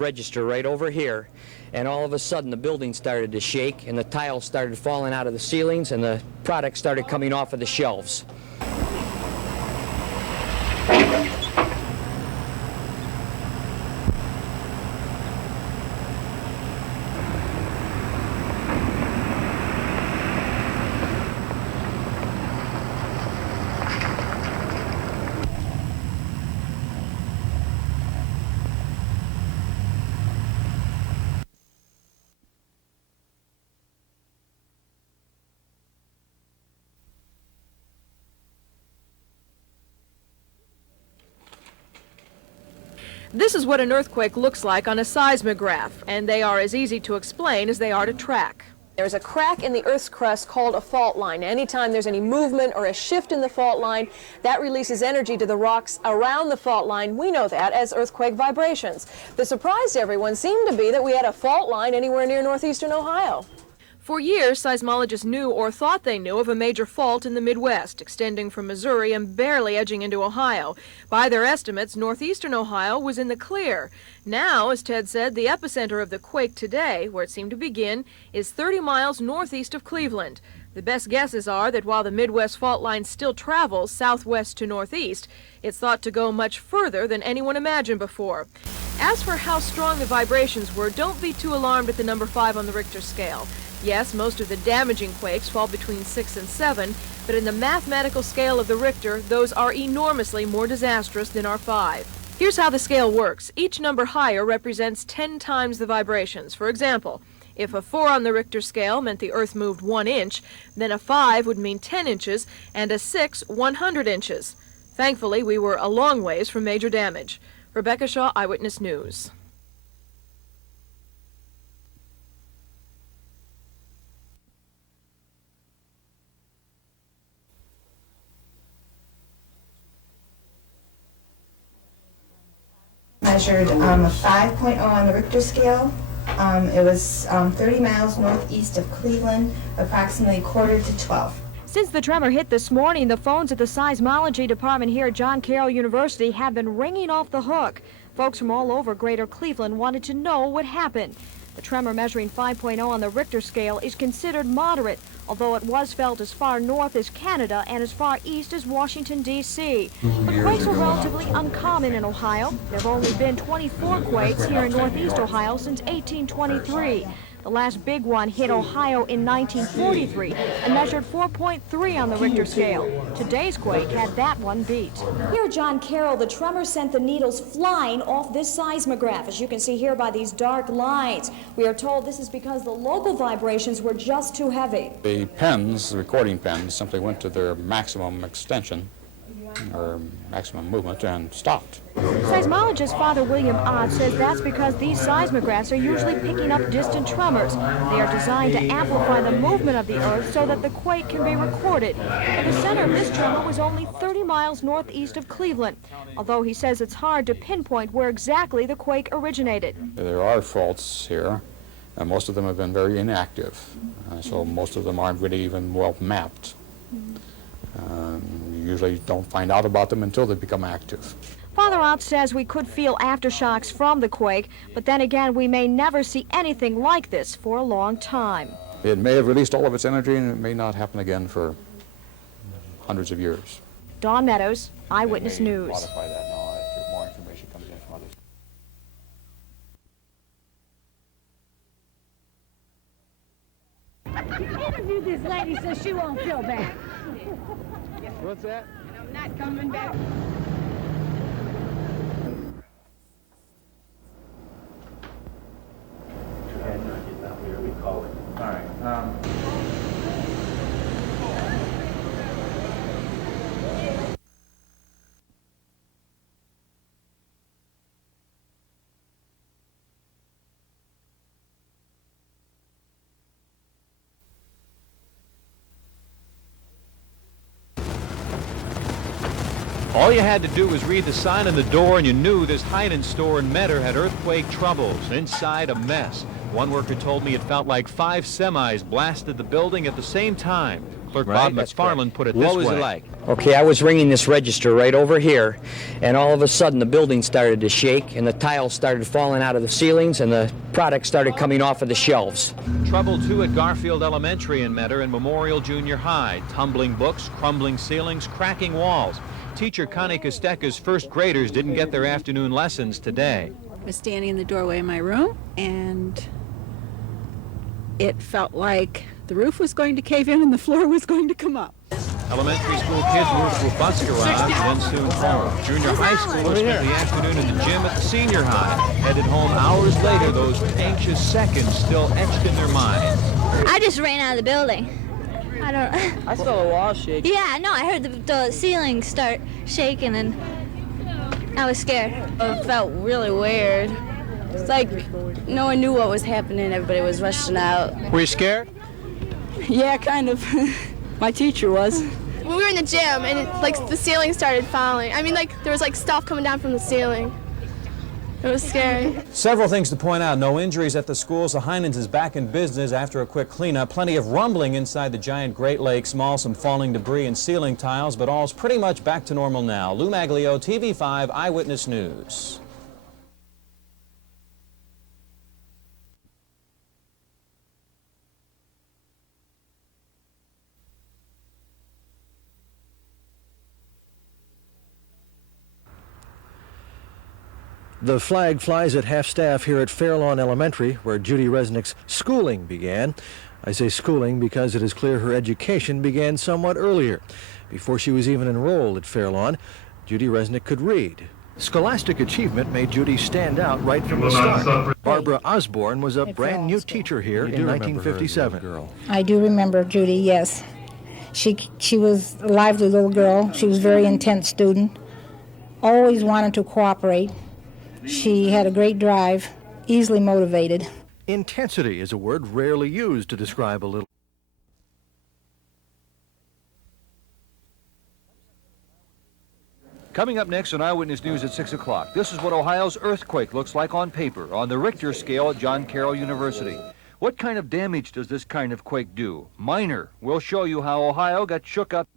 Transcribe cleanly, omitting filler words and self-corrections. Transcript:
Register right over here, and all of a sudden the building started to shake and the tiles started falling out of the ceilings and the product started coming off of the shelves. This is what an earthquake looks like on a seismograph, and they are as easy to explain as they are to track. There's a crack in the Earth's crust called a fault line. Anytime there's any movement or a shift in the fault line, that releases energy to the rocks around the fault line. We know that as earthquake vibrations. The surprise to everyone seemed to be that we had a fault line anywhere near northeastern Ohio. For years, seismologists knew or thought they knew of a major fault in the Midwest, extending from Missouri and barely edging into Ohio. By their estimates, northeastern Ohio was in the clear. Now, as Ted said, the epicenter of the quake today, where it seemed to begin, is 30 miles northeast of Cleveland. The best guesses are that while the Midwest fault line still travels southwest to northeast, it's thought to go much further than anyone imagined before. As for how strong the vibrations were, don't be too alarmed at the number 5 on the Richter scale. Yes, most of the damaging quakes fall between 6 and 7, but in the mathematical scale of the Richter, those are enormously more disastrous than our 5. Here's how the scale works. Each number higher represents 10 times the vibrations. For example, if a 4 on the Richter scale meant the Earth moved 1 inch, then a 5 would mean 10 inches, and a 6, 100 inches. Thankfully, we were a long ways from major damage. Rebecca Shaw, Eyewitness News. Measured a 5.0 on the Richter scale. It was 30 miles northeast of Cleveland, approximately 11:45. Since the tremor hit this morning, the phones at the seismology department here at John Carroll University have been ringing off the hook. Folks from all over Greater Cleveland wanted to know what happened. The tremor measuring 5.0 on the Richter scale is considered moderate, although it was felt as far north as Canada and as far east as Washington, D.C. But quakes are relatively uncommon in Ohio. There have only been 24 quakes here in northeast Ohio since 1823. The last big one hit Ohio in 1943 and measured 4.3 on the Richter scale. Today's quake had that one beat. Here at John Carroll, the tremor sent the needles flying off this seismograph, as you can see here by these dark lines. We are told this is because the local vibrations were just too heavy. The pens, the recording pens, simply went to their maximum extension or maximum movement and stopped. Seismologist Father William Ott says that's because these seismographs are usually picking up distant tremors. They are designed to amplify the movement of the Earth so that the quake can be recorded. But the center of this tremor was only 30 miles northeast of Cleveland, although he says it's hard to pinpoint where exactly the quake originated. There are faults here, and most of them have been very inactive, so most of them aren't really even well mapped. You usually don't find out about them until they become active. Father Ott says we could feel aftershocks from the quake, but then again, we may never see anything like this for a long time. It may have released all of its energy, and it may not happen again for hundreds of years. Dawn Meadows, Eyewitness News. Modify that now after more information comes in from others. Interview this lady so she won't feel bad. What's that? And I'm not coming back. All right. All you had to do was read the sign on the door and you knew this hide-in store in Metter had earthquake troubles. Inside, a mess. One worker told me it felt like 5 semis blasted the building at the same time. Clerk Right, Bob that's McFarland put it What this was way. it like? Okay, I was ringing this register right over here, and all of a sudden the building started to shake, and the tiles started falling out of the ceilings, and the product started coming off of the shelves. Trouble, too, at Garfield Elementary in Metter and Memorial Junior High. Tumbling books, crumbling ceilings, cracking walls. Teacher Connie Kosteka's first graders didn't get their afternoon lessons today. I was standing in the doorway of my room, and it felt like the roof was going to cave in and the floor was going to come up. Elementary school kids moved to a bus garage and then soon home. Junior high schoolers spent the afternoon in the gym at the senior high. Headed home hours later, those anxious seconds still etched in their minds. I just ran out of the building. I don't. I saw the wall shake. Yeah, no, I heard the ceiling start shaking and I was scared. It felt really weird. It's like no one knew what was happening. Everybody was rushing out. Were you scared? Yeah, kind of. My teacher was. When we were in the gym and the ceiling started falling. I mean, there was stuff coming down from the ceiling. It was scary. Several things to point out. No injuries at the schools. The Heinens is back in business after a quick cleanup. Plenty of rumbling inside the giant Great Lakes Mall, some falling debris and ceiling tiles, but all's pretty much back to normal now. Lou Maglio, TV5 Eyewitness News. The flag flies at half-staff here at Fairlawn Elementary, where Judy Resnick's schooling began. I say schooling because it is clear her education began somewhat earlier. Before she was even enrolled at Fairlawn, Judy Resnick could read. Scholastic achievement made Judy stand out right from the start. Barbara Osborne was a brand new teacher here in 1957. I do remember Judy, yes. She was a lively little girl. She was a very intense student, always wanted to cooperate. She had a great drive, easily motivated. Intensity is a word rarely used to describe a little. Coming up next on Eyewitness News at 6 o'clock, this is what Ohio's earthquake looks like on paper on the Richter scale at John Carroll University. What kind of damage does this kind of quake do? Minor. We'll show you how Ohio got shook up.